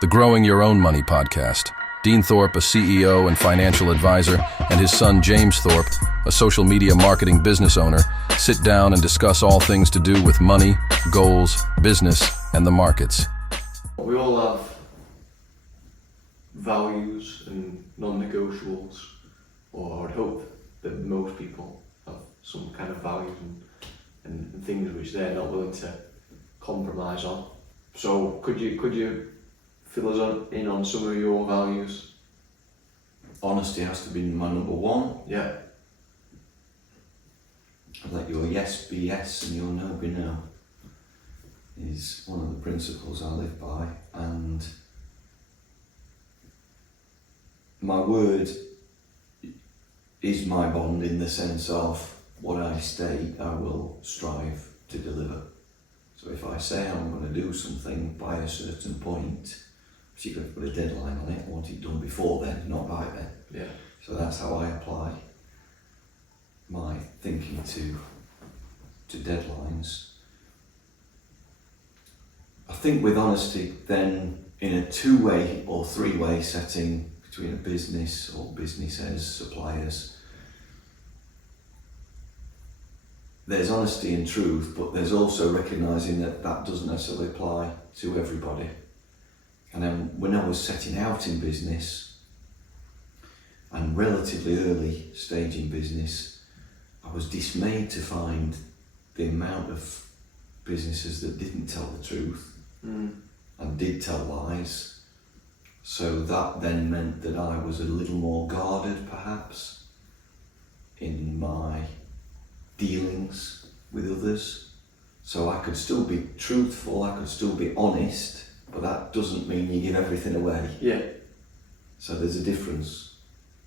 the Growing Your Own Money podcast. Dean Thorpe, a CEO and financial advisor, and his son James Thorpe, a social media marketing business owner, sit down and discuss all things to do with money, goals, business, and the markets. We all have values and non-negotiables, or I would hope that most people have some kind of values and things which they're not willing to compromise on. So could you fill us in on some of your values? Honesty has to be my number one. Yeah. Let your yes be yes and your no be no is one of the principles I live by, and my word is my bond in the sense of what I state I will strive to deliver. So if I say I'm going to do something by a certain point, you've got to put a deadline on it. I want it done before then, not by then. Yeah. So that's how I apply my thinking to deadlines. I think with honesty then, in a two-way or three-way setting between a business or businesses, suppliers, there's honesty and truth, but there's also recognising that that doesn't necessarily apply to everybody. And then when I was setting out in business, and relatively early stage in business, I was dismayed to find the amount of businesses that didn't tell the truth and did tell lies. So that then meant that I was a little more guarded perhaps in my dealings with others. So I could still be truthful, I could still be honest, but that doesn't mean you give everything away. Yeah. So there's a difference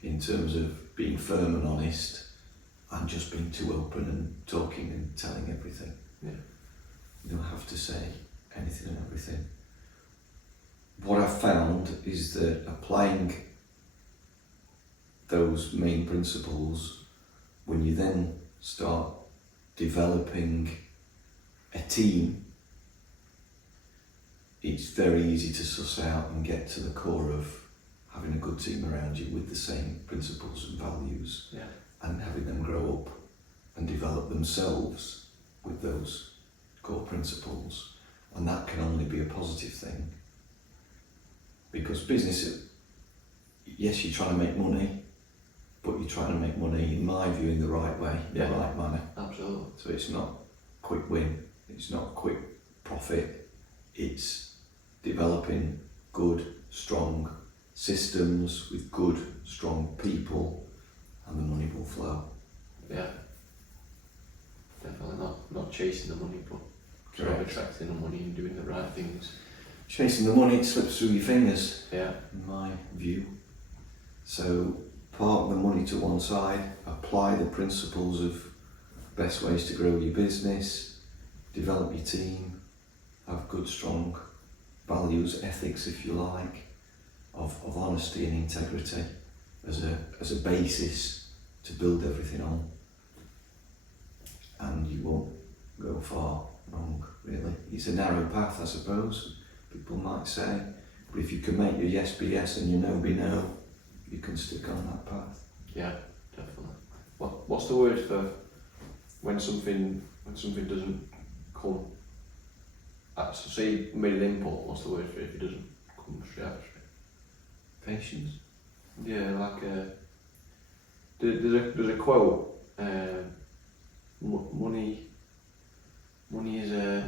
in terms of being firm and honest and just being too open and talking and telling everything. Yeah. You don't have to say anything and everything. What I've found is that applying those main principles, when you then start developing a team, it's very easy to suss out and get to the core of having a good team around you with the same principles and values, Yeah. and having them grow up and develop themselves with those core principles. And that can only be a positive thing, because business, yes, you're trying to make money, but you're trying to make money, in my view, in the right way, Yeah. the right manner. Absolutely. So it's not quick win, it's not quick profit, it's developing good, strong systems with good, strong people, and the money will flow. Yeah. Definitely not chasing the money, but sort of Correct. attracting the money and doing the right things. Chasing the money, it slips through your fingers, Yeah. in my view. So park the money to one side, apply the principles of best ways to grow your business, develop your team, have good, strong values, ethics, if you like, of honesty and integrity as a basis to build everything on. And you won't go far wrong, really. It's a narrow path, I suppose, people might say, but if you can make your yes be yes and your no be no, you can stick on that path. Yeah, definitely. What's the word for when something doesn't come? So say you made an input, what's the word for it if it doesn't come straight out? Patience. Yeah, like there's a quote. Money is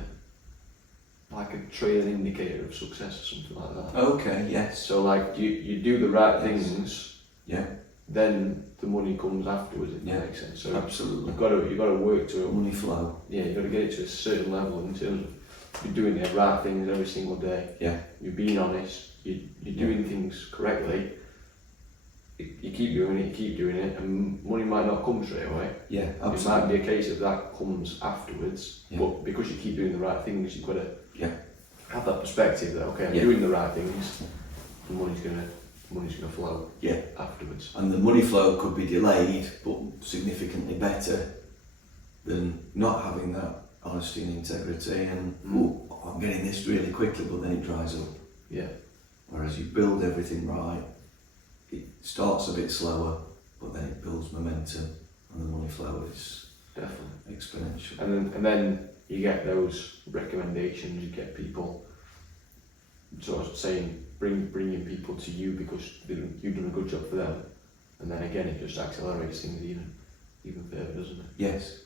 like a trailing indicator of success or something like that. Okay, yes. So like you do the right things, Yeah, then the money comes afterwards, if Yeah. that makes sense. So absolutely. you've got to work to it. Money flow. Yeah, you've got to get it to a certain level in terms of you're doing the right things every single day. Yeah. You're being honest. You're doing things correctly. You keep doing it, and money might not come straight away. Yeah, It might absolutely. be a case of that comes afterwards, Yeah. but because you keep doing the right things, you've got to Yeah. have that perspective that okay, I'm Yeah. doing the right things, and money's gonna flow Yeah. afterwards. And the money flow could be delayed, but significantly better than not having that honesty and integrity and, I'm getting this really quickly, but then it dries up. Yeah. Whereas you build everything right, it starts a bit slower, but then it builds momentum, and the money flow is Definitely exponential. And then you get those recommendations. You get people sort of saying, bringing people to you because you've done a good job for them, and then again it just accelerates things even further, doesn't it? Yes.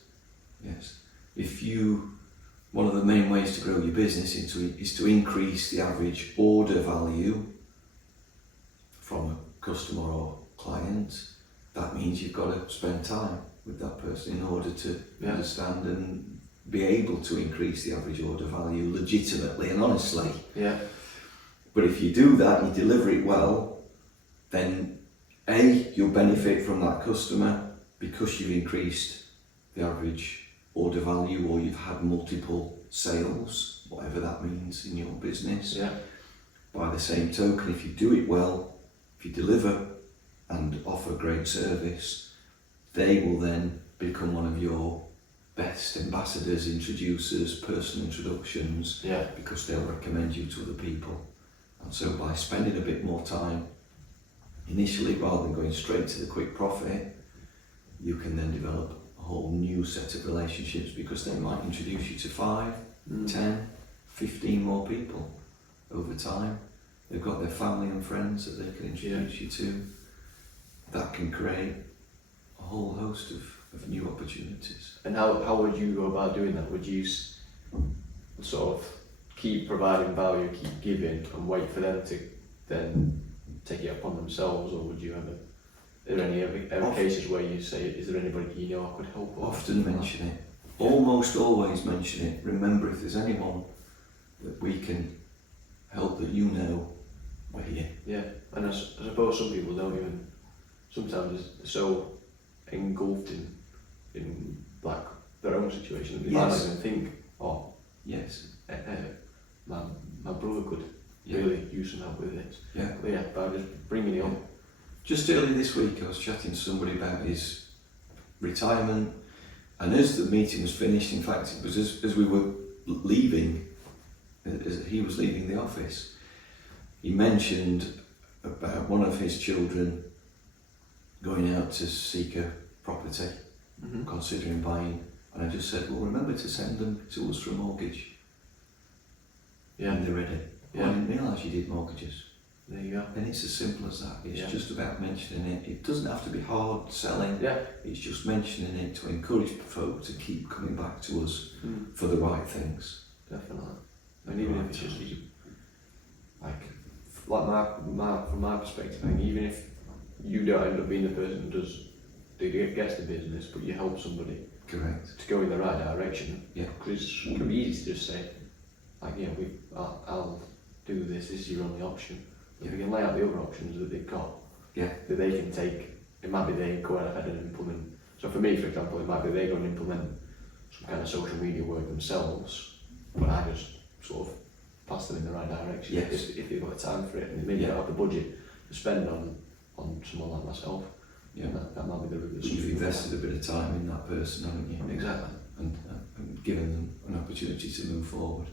One of the main ways to grow your business is to increase the average order value from a customer or client. That means you've got to spend time with that person in order to understand and be able to increase the average order value legitimately and honestly. Yeah. But if you do that and you deliver it well, then you'll benefit from that customer because you've increased the average order value, or you've had multiple sales, whatever that means in your business. Yeah. By the same token, if you do it well, if you deliver and offer great service, they will then become one of your best ambassadors, introducers, personal introductions, because they'll recommend you to other people. And so by spending a bit more time initially, rather than going straight to the quick profit, you can then develop a whole new set of relationships, because they might introduce you to 5, 10, 15 more people over time. They've got their family and friends that they can introduce you to. That can create a whole host of new opportunities. And how would you go about doing that? Would you sort of keep providing value, keep giving, and wait for them to then take it upon themselves, or would you have are there any ever cases where you say, is there anybody you know I could help? Often mention it. Almost always mention it. Remember, if there's anyone that we can help that you know, we're here. Yeah, and I suppose some people don't even, sometimes they're so engulfed in like their own situation, they might not even think, my brother could really use some help with this. Yeah. But by just bringing it up. Just earlier this week, I was chatting to somebody about his retirement, and as the meeting was finished, in fact, it was as we were leaving, as he was leaving the office, he mentioned about one of his children going out to seek a property, considering buying, and I just said, well, remember to send them to us for a mortgage. Yeah. When they're ready. Yeah. I didn't realise you did mortgages. There you go. And it's as simple as that. It's just about mentioning it. It doesn't have to be hard selling. Yeah. It's just mentioning it to encourage folk to keep coming back to us for the right things. Definitely. And even if it's just like from my perspective, I think even if you don't end up being the person who gets the business, but you help somebody Correct. to go in the right direction. Yeah. Because it can be easy to just say, like, I'll do this. This is your only option. If you can lay out the other options that they've got, that they can take, it might be they go ahead and implement. So for me, for example, it might be they go and implement some kind of social media work themselves, but I just sort of pass them in the right direction. Yes. If they've got the time for it, and they maybe don't have the budget to spend on someone like myself. Yeah. That might be the route. You've invested a bit of time in that person, haven't you? Exactly. And given them an opportunity to move forward.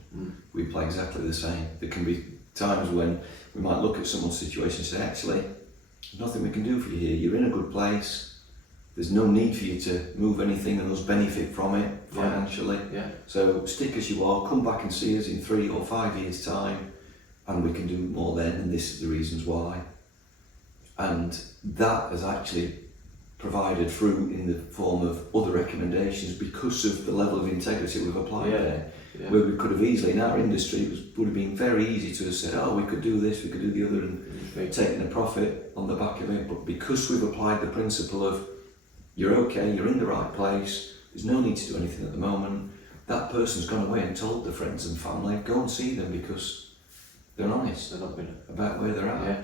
We play exactly the same. There can be times when we might look at someone's situation and say, actually, there's nothing we can do for you here. You're in a good place. There's no need for you to move anything and us benefit from it financially. Yeah. So stick as you are, come back and see us in 3 or 5 years' time, and we can do more then, and this is the reasons why. And that has actually provided fruit in the form of other recommendations because of the level of integrity we've applied there. Yeah. Where we could have easily, in our industry, it would have been very easy to have said, oh, we could do this, we could do the other, and taken a profit on the back of it. But because we've applied the principle of, you're okay, you're in the right place, there's no need to do anything at the moment, that person's gone away and told their friends and family, go and see them because they're honest about where they're at. Yeah.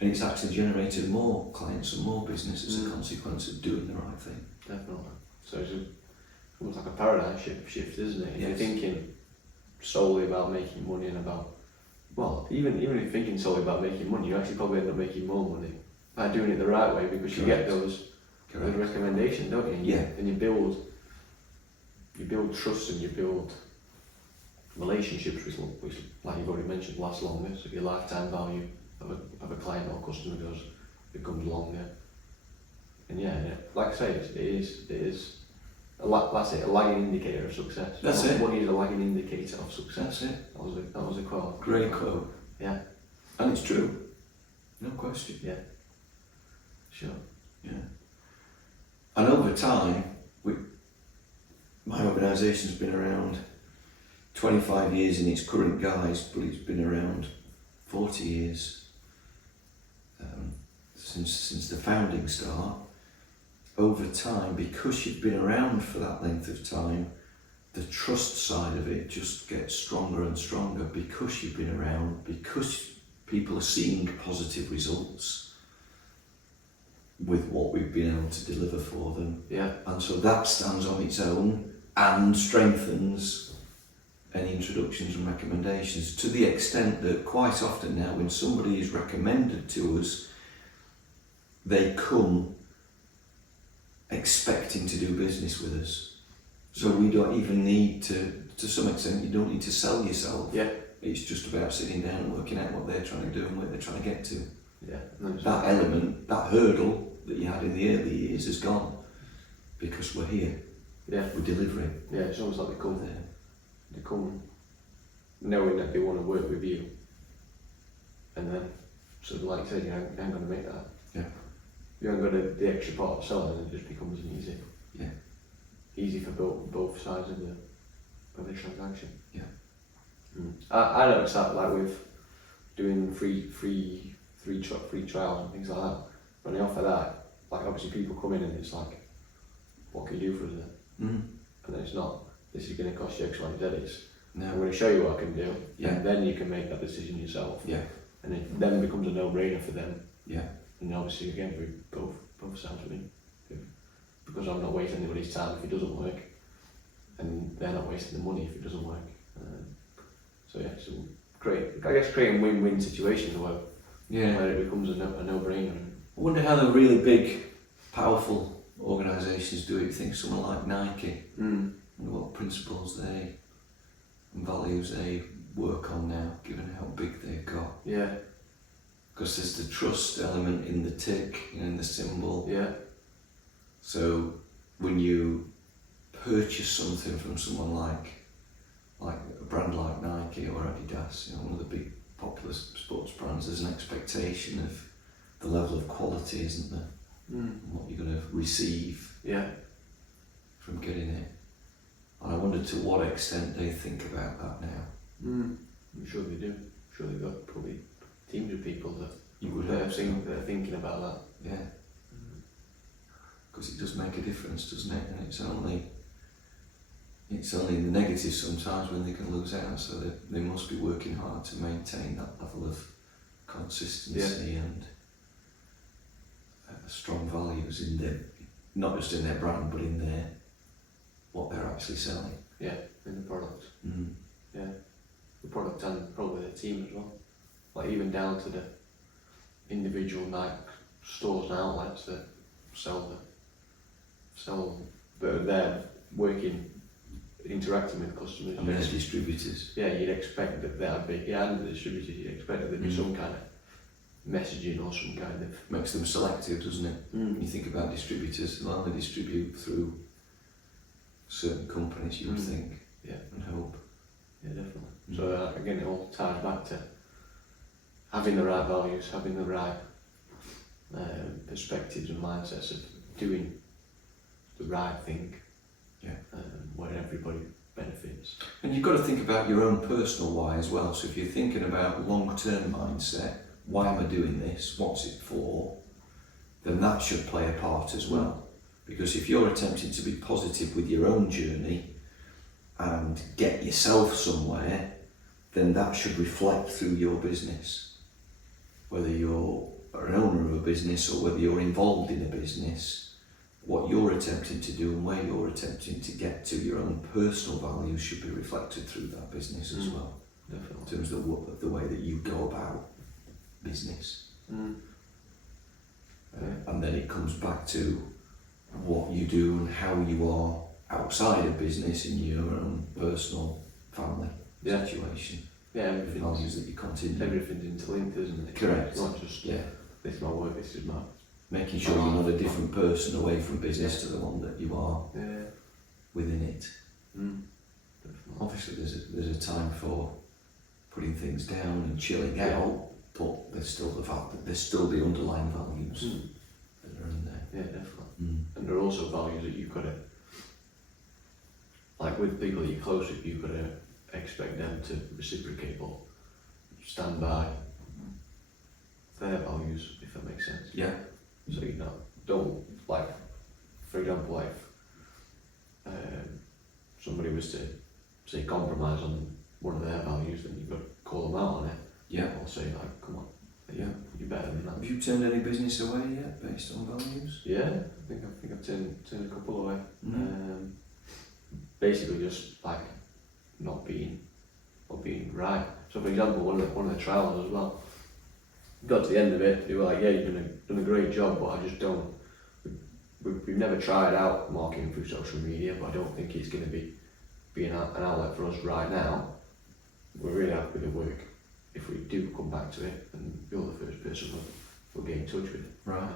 And it's actually generated more clients and more business as a consequence of doing the right thing. Definitely. So it's almost like a paradigm shift, isn't it? If yes. You're thinking solely about making money and about, well, even if you're thinking solely about making money, you actually probably end up making more money by doing it the right way, because you get those recommendations, don't you? Yeah. And you build trust, and you build relationships which, like you've already mentioned, last longer. So your lifetime value of a client or customer becomes longer. And like I say, it is a lagging indicator of success. That's it. Money is a lagging indicator of success. That's it. That was a quote. Great quote. Yeah. And it's true. No question. Yeah. Sure. Yeah. And over time, my organisation's been around 25 years in its current guise, but it's been around 40 years since the founding start. Over time, because you've been around for that length of time, the trust side of it just gets stronger and stronger because you've been around, because people are seeing positive results with what we've been able to deliver for them. Yeah. And so that stands on its own and strengthens any introductions and recommendations, to the extent that quite often now when somebody is recommended to us, they come expecting to do business with us. So we don't even need to some extent, you don't need to sell yourself. Yeah. It's just about sitting down and working out what they're trying to do and where they're trying to get to. Yeah. That element, that hurdle that you had in the early years is gone because we're here. Yeah. We're delivering. Yeah, it's almost like There. they come knowing that they want to work with you, and then sort of like you said, you ain't going to make that. Yeah. You ain't got the extra part of selling, and it just becomes easy for both sides of the transaction. Yeah. I noticed that, like with doing free trials and things like that. When they offer that, like obviously people come in and it's like, what can you do for us then? And then it's not, this is going to cost you X, Y, Z. It's, I'm going to show you what I can do, and then you can make that decision yourself. Yeah. And it then becomes a no-brainer for them. Yeah. And obviously again, we both sides win, because I'm not wasting anybody's time if it doesn't work, and they're not wasting the money if it doesn't work. So I guess creating win-win situations where it becomes a no-brainer. I wonder how the really big, powerful organisations do it. You think someone like Nike, and what principles and values they work on now, given how big they've got. Yeah. Because there's the trust element in the tick, in the symbol. Yeah. So when you purchase something from someone like a brand like Nike or Adidas, one of the big popular sports brands, there's an expectation of the level of quality, isn't there? And what you're going to receive from getting it. And I wonder to what extent they think about that now. I'm sure they do. I'm sure they've got probably teams of people that are thinking about that. Yeah. Because it does make a difference, doesn't it? And it's only the negative sometimes when they can lose out, so they must be working hard to maintain that level of consistency and strong values in their, not just in their brand, but in their what they're actually selling. Yeah, in the product. Yeah, the product and probably the team as well. Like even down to the individual Nike stores and outlets that sell that they're working, interacting with customers. And their distributors. Yeah, you'd expect that'd be, and the distributors, you'd expect that there'd be some kind of messaging or some kind of... Makes them selective, doesn't it? When you think about distributors, they'll only distribute through certain companies, you would think. Yeah. And hope. Yeah, definitely. So again, it all ties back to having the right values, having the right perspectives and mindsets of doing the right thing, where everybody benefits. And you've got to think about your own personal why as well. So if you're thinking about long-term mindset, why am I doing this? What's it for? Then that should play a part as well. Because if you're attempting to be positive with your own journey and get yourself somewhere, then that should reflect through your business. Whether you're an owner of a business or whether you're involved in a business, what you're attempting to do and where you're attempting to get to, your own personal values should be reflected through that business as well. Definitely. In terms of the way that you go about business. And then it comes back to what you do and how you are outside of business in your own personal family situation. Yeah, the values that you continue. everything's interlinked, isn't it? Correct. It's not just this is my work, this is my Making sure you're not a different person away from business to the one that you are within it. Definitely. Obviously, there's a time for putting things down and chilling out, but there's still the fact that there's still the underlying values that are in there. Yeah, definitely. And there are also values that you've got to, like with people that you're close with, you've got to expect them to reciprocate or stand by their values, if that makes sense. Yeah. So you don't, like, for example, like somebody was to say compromise on one of their values, then you've got to call them out on it. Yeah. Or say like, come on, you're better than that. Have you turned any business away yet based on values? Yeah, I think I've turned a couple away. Basically just like not being right. So for example, one of the trials as well, got to the end of it, they were like, yeah, you've done a great job, but I just don't, we've never tried out marketing through social media, but I don't think it's going to be an outlet for us right now. We're really happy with the work. If we do come back to it, and you're the first person we'll get in touch with. Right.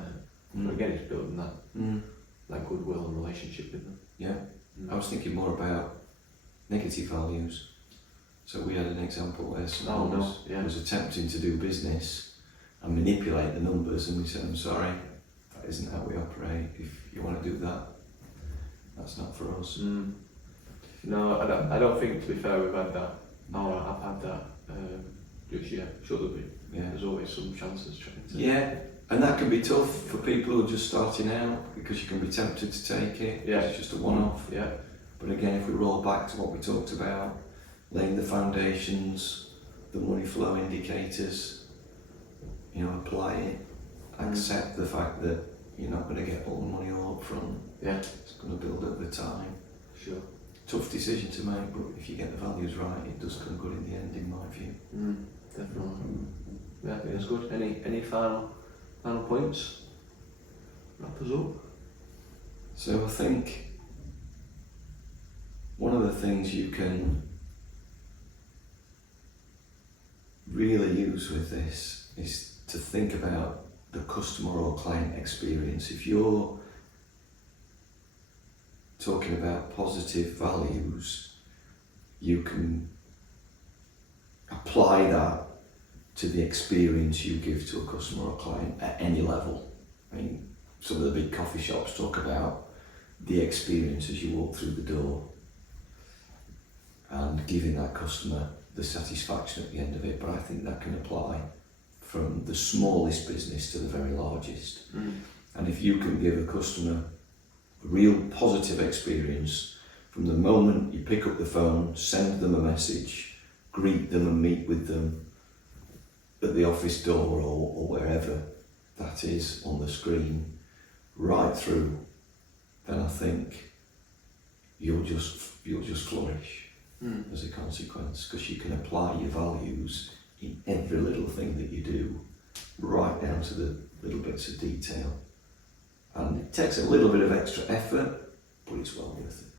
But again, it's building that goodwill and relationship with them. Yeah. I was thinking more about negative values. So we had an example where someone was attempting to do business and manipulate the numbers, and we said, I'm sorry, that isn't how we operate. If you want to do that, that's not for us. No, I don't think, to be fair, we've had that. No, I've had that. Just should there be? Yeah. There's always some chances trying to. Yeah, and that can be tough for people who are just starting out, because you can be tempted to take it. Yeah. It's just a one-off. Yeah. But again, if we roll back to what we talked about, laying the foundations, the money flow indicators, apply it, accept the fact that you're not going to get all the money all up front. Yeah. It's going to build up the time. Sure. Tough decision to make, but if you get the values right, it does come good in the end, in my view. Definitely. Yeah, I think that's good. Any final points? Wrap us up. So I think one of the things you can really use with this is to think about the customer or client experience. If you're talking about positive values, you can apply that to the experience you give to a customer or client at any level. I mean, some of the big coffee shops talk about the experience as you walk through the door and giving that customer the satisfaction at the end of it, but I think that can apply from the smallest business to the very largest. And if you can give a customer a real positive experience from the moment you pick up the phone, send them a message, greet them and meet with them at the office door or wherever that is on the screen, right through, then I think you'll just flourish as a consequence, because you can apply your values in every little thing that you do, right down to the little bits of detail. And it takes a little bit of extra effort, but it's well worth it.